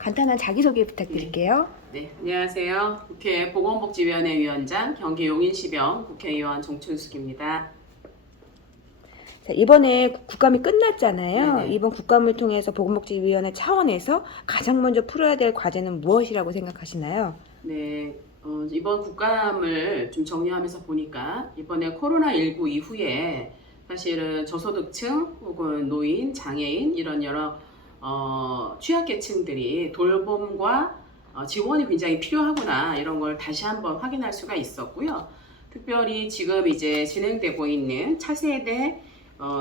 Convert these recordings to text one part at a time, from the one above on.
간단한 자기소개 부탁드릴게요. 네, 안녕하세요. 국회 보건복지위원회 위원장 경기 용인시병 국회의원 정춘숙입니다. 자, 이번에 국감이 끝났잖아요. 네네. 이번 국감을 통해서 보건복지위원회 차원에서 가장 먼저 풀어야 될 과제는 무엇이라고 생각하시나요? 네, 이번 국감을 좀 정리하면서 보니까 이번에 코로나19 이후에 사실은 저소득층 혹은 노인, 장애인 이런 여러 취약계층들이 돌봄과 지원이 굉장히 필요하구나 이런 걸 다시 한번 확인할 수가 있었고요. 특별히 지금 이제 진행되고 있는 차세대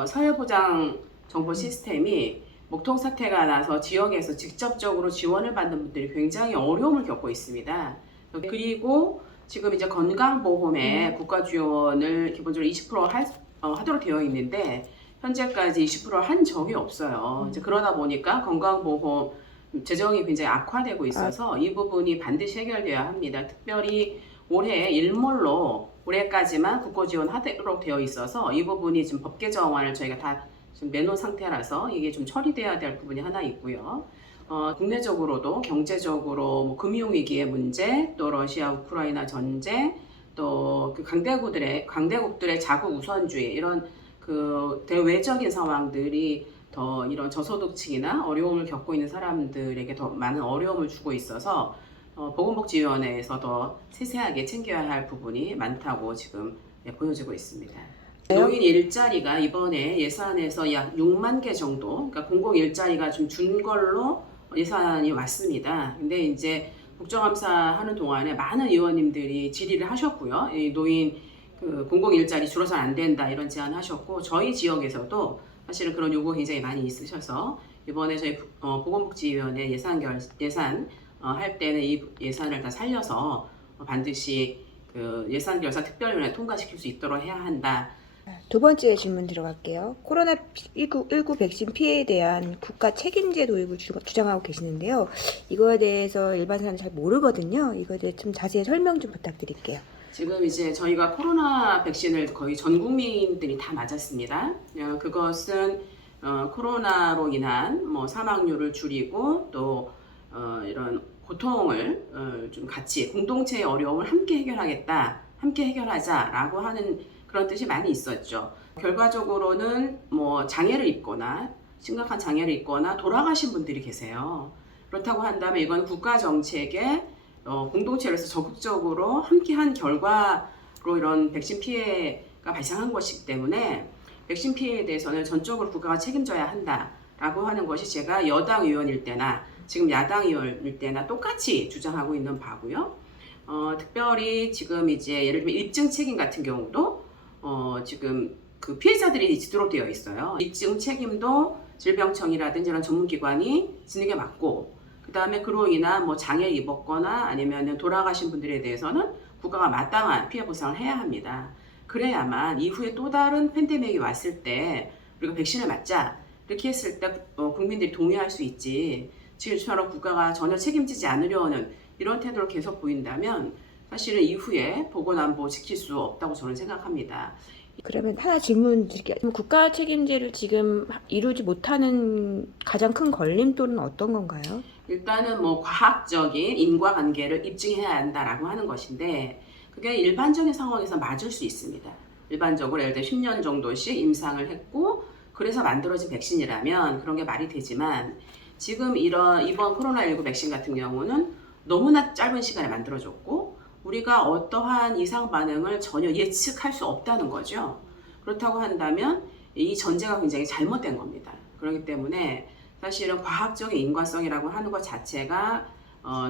사회보장 정보 시스템이 목통 사태가 나서 지역에서 직접적으로 지원을 받는 분들이 굉장히 어려움을 겪고 있습니다. 그리고 지금 이제 건강보험에 국가 지원을 기본적으로 20% 하도록 되어 있는데 현재까지 20%를 한 적이 없어요. 이제 그러다 보니까 건강보험 재정이 굉장히 악화되고 있어서 이 부분이 반드시 해결돼야 합니다. 특별히 올해 일몰로 올해까지만 국고 지원하도록 되어 있어서 이 부분이 지금 법 개정안을 저희가 다 지금 내놓은 상태라서 이게 좀 처리돼야 될 부분이 하나 있고요. 국내적으로도 경제적으로 뭐 금융위기의 문제, 또 러시아 우크라이나 전쟁, 또 그 강대국들의 자국 우선주의 이런 그 대외적인 상황들이 더 이런 저소득층이나 어려움을 겪고 있는 사람들에게 더 많은 어려움을 주고 있어서 보건복지위원회에서 더 세세하게 챙겨야 할 부분이 많다고 지금 보여지고 있습니다. 노인 일자리가 이번에 예산에서 약 6만 개 정도, 그러니까 공공 일자리가 좀 준 걸로 예산이 왔습니다. 근데 이제 국정감사 하는 동안에 많은 의원님들이 질의를 하셨고요. 이 노인 그 공공 일자리 줄어서는 안 된다 이런 제안하셨고 저희 지역에서도 사실은 그런 요구 굉장히 많이 있으셔서 이번에 저희 보건복지위원회 예산 할 때는 이 예산을 다 살려서 반드시 그 예산결산 특별위원회 통과시킬 수 있도록 해야 한다. 두 번째 질문 들어갈게요. 코로나19 백신 피해에 대한 국가 책임제 도입을 주장하고 계시는데요. 이거에 대해서 일반 사람은 잘 모르거든요. 이거에 대해 좀 자세히 설명 좀 부탁드릴게요. 지금 이제 저희가 코로나 백신을 거의 전 국민들이 다 맞았습니다. 그것은 코로나로 인한 뭐 사망률을 줄이고 또 이런 고통을 좀 같이 공동체의 어려움을 함께 해결하겠다, 함께 해결하자라고 하는 그런 뜻이 많이 있었죠. 결과적으로는 뭐 장애를 입거나 심각한 장애를 입거나 돌아가신 분들이 계세요. 그렇다고 한다면 이건 국가 정책에 공동체로서 적극적으로 함께한 결과로 이런 백신 피해가 발생한 것이기 때문에 백신 피해에 대해서는 전적으로 국가가 책임져야 한다라고 하는 것이 제가 여당 의원일 때나 지금 야당 의원일 때나 똑같이 주장하고 있는 바고요. 특별히 지금 이제 예를 들면 입증 책임 같은 경우도 지금 그 피해자들이 지도록 되어 있어요. 입증 책임도 질병청이라든지 이런 전문기관이 지는 게 맞고 그 다음에 그로 인한 뭐 장애를 입었거나 아니면 돌아가신 분들에 대해서는 국가가 마땅한 피해 보상을 해야 합니다. 그래야만 이후에 또 다른 팬데믹이 왔을 때 우리가 백신을 맞자 이렇게 했을 때 국민들이 동의할 수 있지 지금처럼 국가가 전혀 책임지지 않으려 하는 이런 태도를 계속 보인다면 사실은 이후에 보건안보 지킬 수 없다고 저는 생각합니다. 그러면 하나 질문 드릴게요. 국가 책임제를 지금 이루지 못하는 가장 큰 걸림돌은 어떤 건가요? 일단은 뭐 과학적인 인과관계를 입증해야 한다라고 하는 것인데 그게 일반적인 상황에서 맞을 수 있습니다. 일반적으로 예를 들어 10년 정도씩 임상을 했고 그래서 만들어진 백신이라면 그런 게 말이 되지만 지금 이번 코로나19 백신 같은 경우는 너무나 짧은 시간에 만들어졌고 우리가 어떠한 이상 반응을 전혀 예측할 수 없다는 거죠. 그렇다고 한다면 이 전제가 굉장히 잘못된 겁니다. 그렇기 때문에 사실은 과학적인 인과성이라고 하는 것 자체가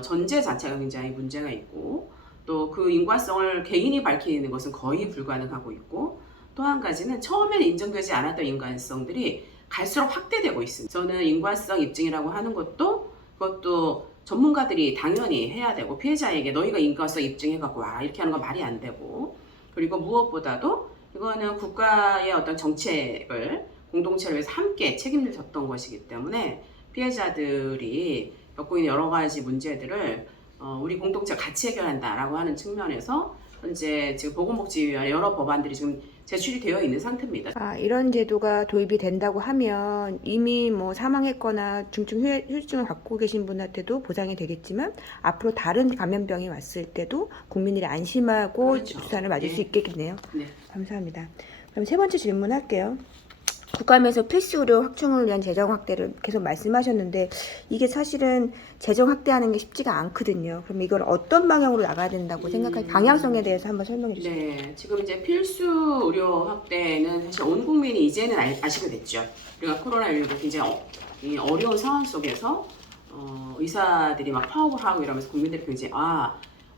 전제 자체가 굉장히 문제가 있고 또 그 인과성을 개인이 밝히는 것은 거의 불가능하고 있고 또 한 가지는 처음에는 인정되지 않았던 인과성들이 갈수록 확대되고 있습니다. 저는 인과성 입증이라고 하는 그것도 전문가들이 당연히 해야 되고 피해자에게 너희가 인과성 입증해갖고 와 이렇게 하는 건 말이 안 되고 그리고 무엇보다도 이거는 국가의 어떤 정책을 공동체를 위해서 함께 책임을 졌던 것이기 때문에 피해자들이 겪고 있는 여러 가지 문제들을 우리 공동체가 같이 해결한다라고 하는 측면에서 현재 지금 보건복지위원회 여러 법안들이 지금 제출이 되어 있는 상태입니다. 이런 제도가 도입이 된다고 하면 이미 뭐 사망했거나 중증 후유증을 갖고 계신 분한테도 보상이 되겠지만 앞으로 다른 감염병이 왔을 때도 국민들이 안심하고 그렇죠. 주사를 맞을 네. 수 있겠네요. 네. 감사합니다. 그럼 세 번째 질문할게요. 국감에서 필수 의료 확충을 위한 재정 확대를 계속 말씀하셨는데 이게 사실은 재정 확대하는 게 쉽지가 않거든요. 그럼 이걸 어떤 방향으로 나가야 된다고 생각하세요? 방향성에 대해서 한번 설명해 주세요. 네, 지금 이제 필수 의료 확대는 사실 온 국민이 이제는 아시게 됐죠. 우리가 코로나19 굉장히 이 어려운 상황 속에서 의사들이 막 파업을 하고 이러면서 국민들이 굉장히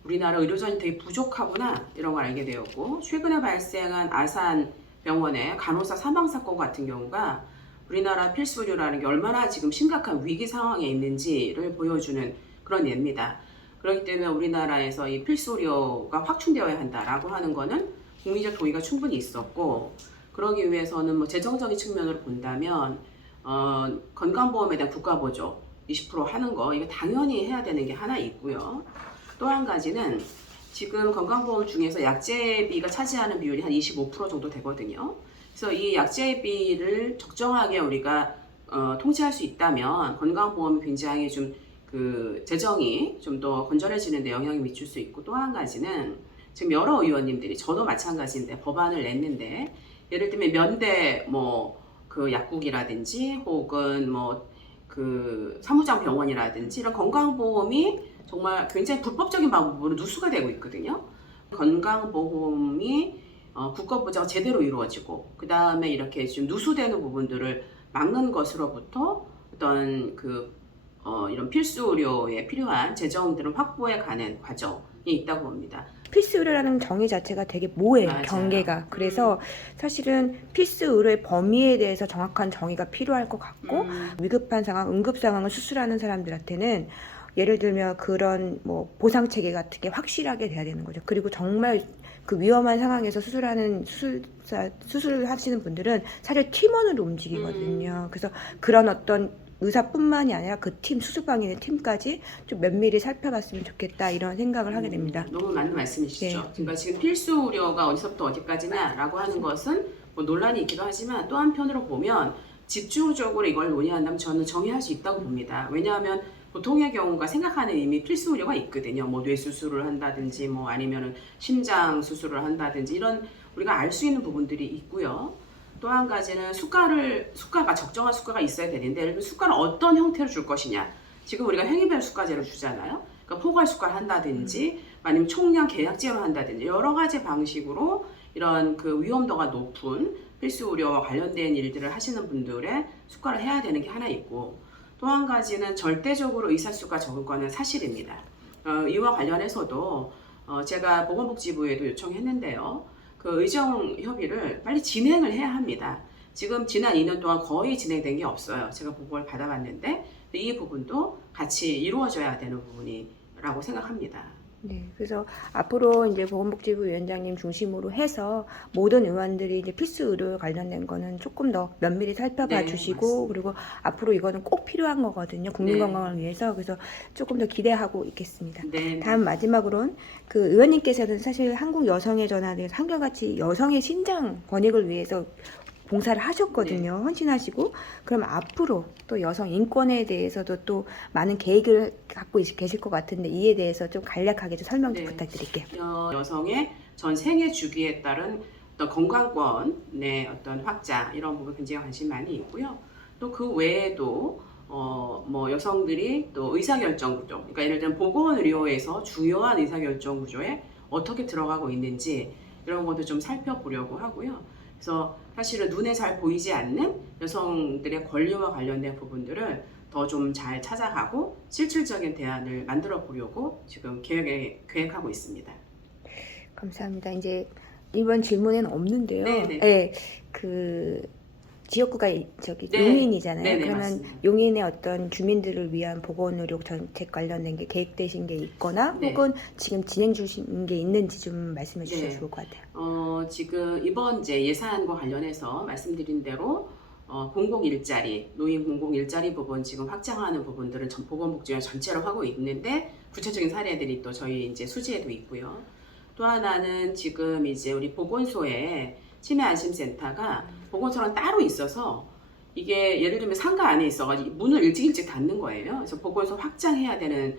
우리나라 의료전이 되게 부족하구나 이런 걸 알게 되었고, 최근에 발생한 아산 병원의 간호사 사망 사건 같은 경우가 우리나라 필수 의료라는 게 얼마나 지금 심각한 위기 상황에 있는지를 보여주는 그런 예입니다. 그렇기 때문에 우리나라에서 이 필수 의료가 확충되어야 한다라고 하는 거는 국민적 동의가 충분히 있었고, 그러기 위해서는 뭐 재정적인 측면으로 본다면 건강보험에 대한 국가보조 20% 하는 거 이거 당연히 해야 되는 게 하나 있고요. 또 한 가지는 지금 건강보험 중에서 약제비가 차지하는 비율이 한 25% 정도 되거든요. 그래서 이 약제비를 적정하게 우리가 통제할 수 있다면 건강보험이 굉장히 좀 그 재정이 좀 더 건전해지는 데 영향을 미칠 수 있고, 또 한 가지는 지금 여러 의원님들이 저도 마찬가지인데 법안을 냈는데, 예를 들면 면대 뭐 그 약국이라든지 혹은 뭐 그 사무장 병원이라든지 이런 건강보험이 정말 굉장히 불법적인 방법으로 누수가 되고 있거든요. 건강보험이 국가보장가 제대로 이루어지고 그 다음에 이렇게 좀 누수되는 부분들을 막는 것으로부터 어떤 이런 필수 의료에 필요한 재정들을 확보해 가는 과정이 있다고 봅니다. 필수 의료라는 정의 자체가 되게 모호해요. 맞아요. 경계가. 그래서 사실은 필수 의료의 범위에 대해서 정확한 정의가 필요할 것 같고, 위급한 상황, 응급 상황을 수술하는 사람들한테는 예를 들면 그런 뭐 보상 체계 같은 게 확실하게 돼야 되는 거죠. 그리고 정말 그 위험한 상황에서 수술을 하시는 분들은 사실 팀원으로 움직이거든요. 그래서 그런 어떤 의사뿐만이 아니라 그 팀, 수술방에 있는 팀까지 좀 면밀히 살펴봤으면 좋겠다 이런 생각을 하게 됩니다. 너무 맞는 말씀이시죠. 네. 그러니까 지금 필수 의료가 어디서부터 어디까지냐라고 하는 것은 뭐 논란이 있기도 하지만, 또 한편으로 보면 집중적으로 이걸 논의한다면 저는 정의할 수 있다고 봅니다. 왜냐하면 보통의 경우가 생각하는 이미 필수 의료가 있거든요. 뭐 뇌 수술을 한다든지 뭐 아니면은 심장 수술을 한다든지 이런 우리가 알 수 있는 부분들이 있고요. 또 한 가지는 수가가 적정한 수가가 있어야 되는데, 예를 들면 수가를 어떤 형태로 줄 것이냐. 지금 우리가 행위별 수가제를 주잖아요. 그러니까 포괄 수가를 한다든지 아니면 총량 계약제로 한다든지 여러 가지 방식으로 이런 그 위험도가 높은 필수 의료와 관련된 일들을 하시는 분들의 수가를 해야 되는 게 하나 있고, 또 한 가지는 절대적으로 의사수가 적은 거는 사실입니다. 이와 관련해서도 제가 보건복지부에도 요청했는데요. 그 의정 협의를 빨리 진행을 해야 합니다. 지금 지난 2년 동안 거의 진행된 게 없어요. 제가 보고를 받아봤는데 이 부분도 같이 이루어져야 되는 부분이라고 생각합니다. 네, 그래서 앞으로 이제 보건복지부 위원장님 중심으로 해서 모든 의원들이 이제 필수 의료 관련된 거는 조금 더 면밀히 살펴봐 네, 주시고, 맞습니다. 그리고 앞으로 이거는 꼭 필요한 거거든요. 국민 네. 건강을 위해서. 그래서 조금 더 기대하고 있겠습니다. 네. 다음 마지막으로는 그 의원님께서는 사실 한국 여성의 전환에서 한결같이 여성의 신장 권익을 위해서 봉사를 하셨거든요. 네. 헌신하시고. 그럼 앞으로 또 여성 인권에 대해서도 또 많은 계획을 갖고 계실 것 같은데 이에 대해서 좀 간략하게 좀 설명 좀 네. 부탁드릴게요. 여성의 전 생애 주기에 따른 어떤 건강권의 어떤 확장 이런 부분 굉장히 관심 많이 있고요. 또 그 외에도 뭐 여성들이 또 의사결정 구조, 그러니까 예를 들면 보건의료에서 주요한 의사결정 구조에 어떻게 들어가고 있는지 이런 것도 좀 살펴보려고 하고요. 그래서 사실은 눈에 잘 보이지 않는 여성들의 권리와 관련된 부분들을 더 좀 잘 찾아가고 실질적인 대안을 만들어 보려고 지금 계획하고 있습니다. 감사합니다. 이제 이번 질문에는 없는데요. 네네. 네, 그 지역구가 저기 네. 용인이잖아요. 네네, 그러면 맞습니다. 용인의 어떤 주민들을 위한 보건의료 정책 관련된 게 계획되신 게 있거나 네. 혹은 지금 진행 중인 게 있는지 좀 말씀해 주셔도 네. 좋을 것 같아요. 지금 이번 이제 예산과 관련해서 말씀드린 대로 공공 일자리, 노인 공공 일자리 부분 지금 확장하는 부분들은 보건복지원 전체로 하고 있는데 구체적인 사례들이 또 저희 이제 수지에도 있고요. 또 하나는 지금 이제 우리 보건소에 치매 안심센터가 보건소랑 따로 있어서 이게 예를 들면 상가 안에 있어가지고 문을 일찍 닫는 거예요. 그래서 보건소 확장해야 되는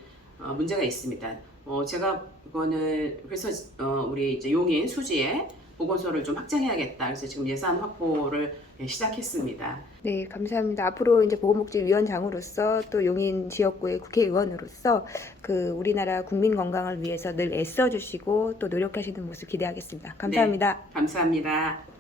문제가 있습니다. 제가 이거는 그래서 우리 이제 용인 수지에 보건소를 좀 확장해야겠다. 그래서 지금 예산 확보를 시작했습니다. 네, 감사합니다. 앞으로 이제 보건복지위원장으로서 또 용인 지역구의 국회의원으로서 그 우리나라 국민 건강을 위해서 늘 애써주시고 또 노력하시는 모습 기대하겠습니다. 감사합니다. 네, 감사합니다.